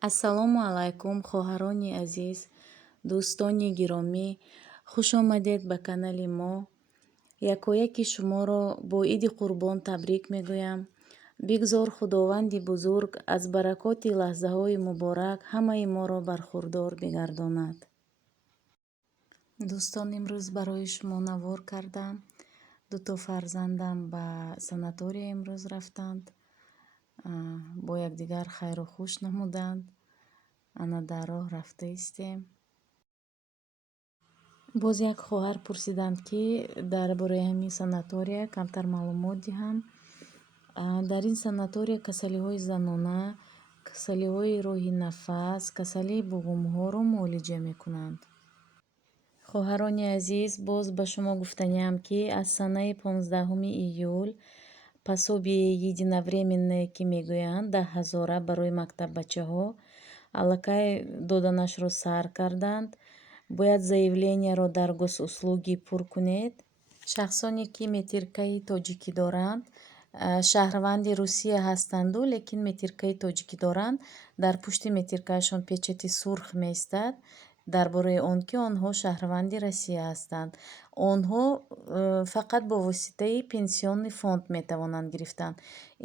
Ассалому алайкум, хоҳарони азиз, дӯстони гиромӣ, хуш омадед ба канали мо. Якояки шуморо бо Иди Қурбон табрик мегӯям. Бигзор Худованди бузург аз баракоти лаҳзаҳои муборак ҳамаи моро бархурдор бигардонад. дӯстон, имрӯз барои шумо навор кардам. Дуто фарзандам ба санатория имрӯз рафтанд. Бо якдигар хайру хуш намуданд. Ана дар роҳ рафта истем. Боз як хоҳар пурсиданд, ки дар бораи ҳамин санатория камтар маълумот диҳам. Дар ин санатория касалиҳои занона, касалиҳои роҳи нафас, касалии буғумҳоро муолиҷа мекунанд. хоҳарони азиз, боз ба шумо гуфтаниям, ки аз санаи 15 июл пособие единовременное, ки мегӯянд 10,000 барои мактаббачаҳо, аллакай доданашро сар карданд. Бояд заявлениеро дар госуслуги пур кунед. Шахсоне, ки метиркаи тоҷикӣ доранд, шаҳрванди Русия ҳастанду, лекин метиркаи тоҷикӣ доранд, дар пушти метиркаашон печати сурх меистад дар бораи он, ки онҳо шаҳрванди Россия ҳастанд. Онҳо фақат бо воситаи пенсионный фонд метавонанд гирифтан.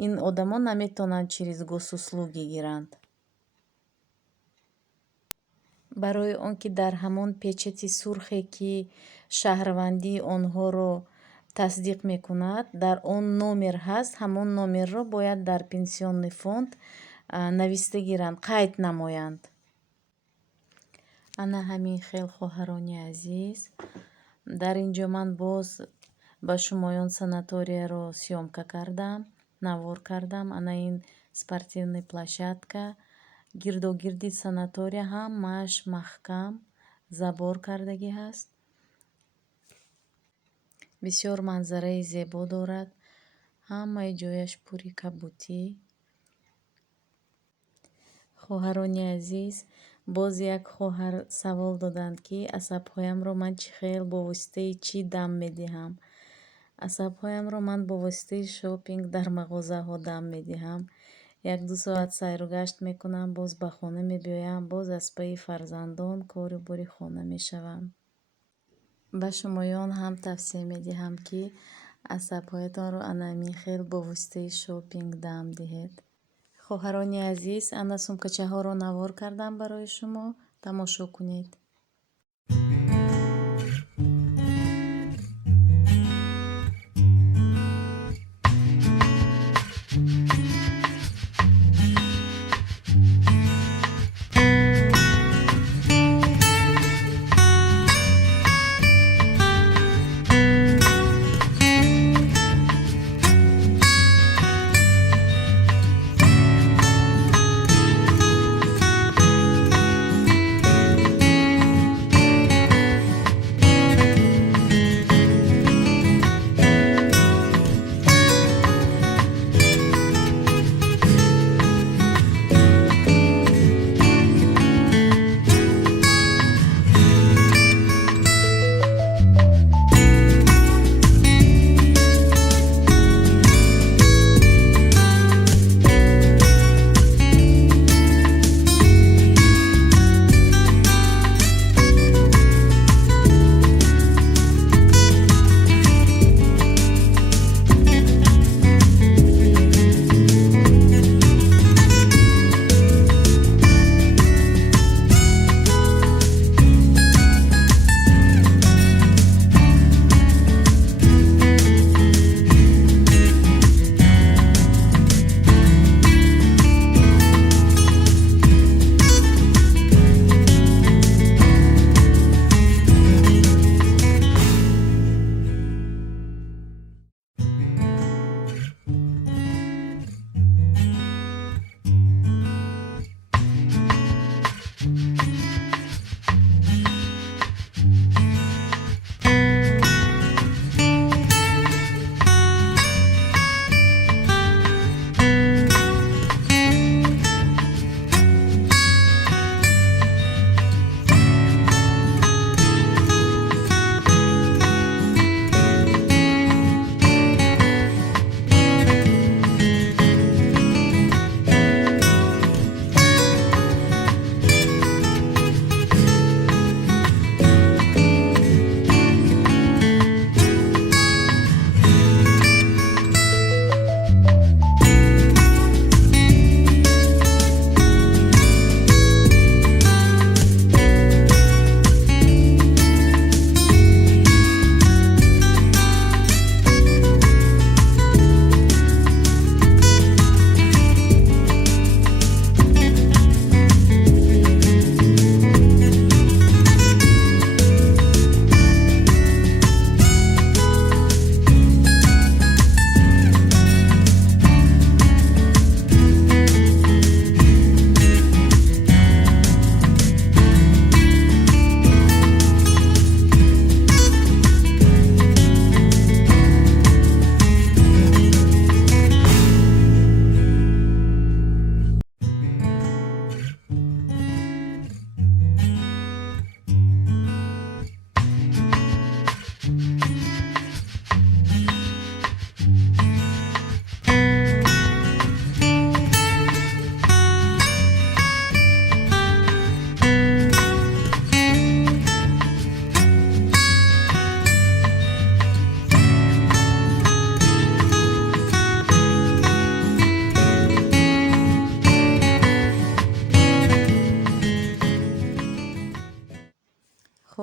Ин одамон наметавонанд чириз госуслуги гиранд. Барои он ки дар ҳамон печати сурхе, ки шаҳрвандии онҳоро тасдиқ мекунад, дар он номер ҳаст, ҳамон номерро бояд дар пенсионный фонд нависта гиранд, қайд намоянд. Ана ҳамин хел, хоҳарони азиз, дар ин ҷо ман боз ба шумоён санаторияро сёмка кардам, навор кардам. Ана ин спортивный площадка, гирдогирди санатория ҳамааш маҳкам забор кардагӣ ҳаст. Бисёр манзараи зебо дорад. Ҳамаи ҷояш пури кабутӣ. хоҳарони азиз, боз як хоҳар савол доданд, ки асабҳоямро ман чӣ хел бо воситаи чӣ дам медиҳам. Асабҳоямро ман бо воситаи шопинг дар мағозаҳо дам медиҳам. 1-2 соат сайру гашт мекунам, боз ба хона мебиёям, боз аз пайи фарзандон кору бори хона мешавам. Ба шумоён ҳам тавсия медиҳам, ки асабҳоятонро ана ҳамин хел бо воситаи шопинг дам диҳед. хоҳарони азиз, ана сумкачаҳоро навор кардам барои шумо. Тамошо кунед.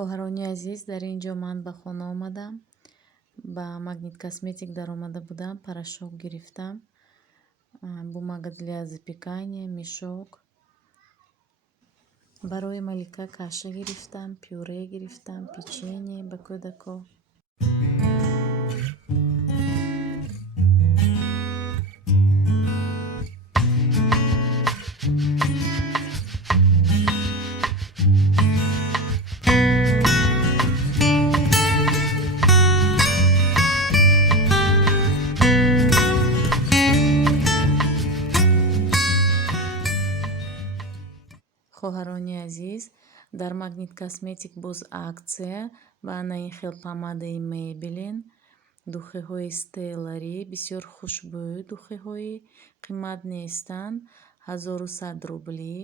хоҳарони азиз, дар ин ҷо ман ба хона омадам. Ба Магнит Косметик даромада будам. Порошок гирифтам, бумага для запекания, мешок. Барои Малика каша гирифтам, пюре гирифтам, печенье ба кӯдако. хоҳарони азиз, дар Магнит Косметик боз аксия ба анаи хел помадаи Maybelline, духиҳои Стеллари бисёр хушбӯй, духиҳои қиммат нестанд, 1100 рублӣ.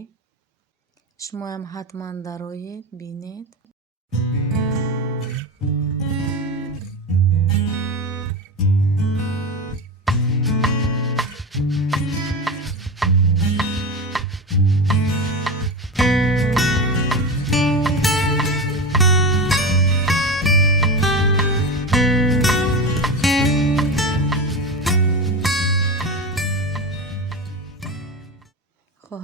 Шумоям ҳатман дароед, бинед.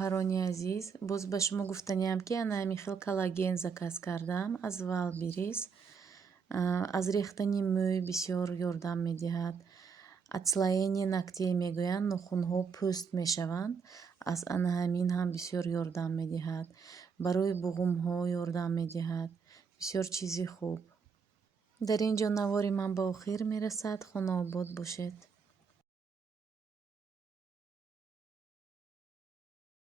хоҳарони азиз, боз ба шумо гуфтаниям ки ана ҳамин коллаген заказ кардам аз Валберис. аз рехтани мӯй бисёр ёрдам медиҳад. отслоение ногтей мегӯянд, нохунҳо пӯст мешаванд. аз ана ҳамин ҳам бисёр ёрдам медиҳад. барои буғумҳо ёрдам медиҳад. бисёр чизи хуб. дар ин ҷо навори ман ба охир мерасад. хонаобод бошед.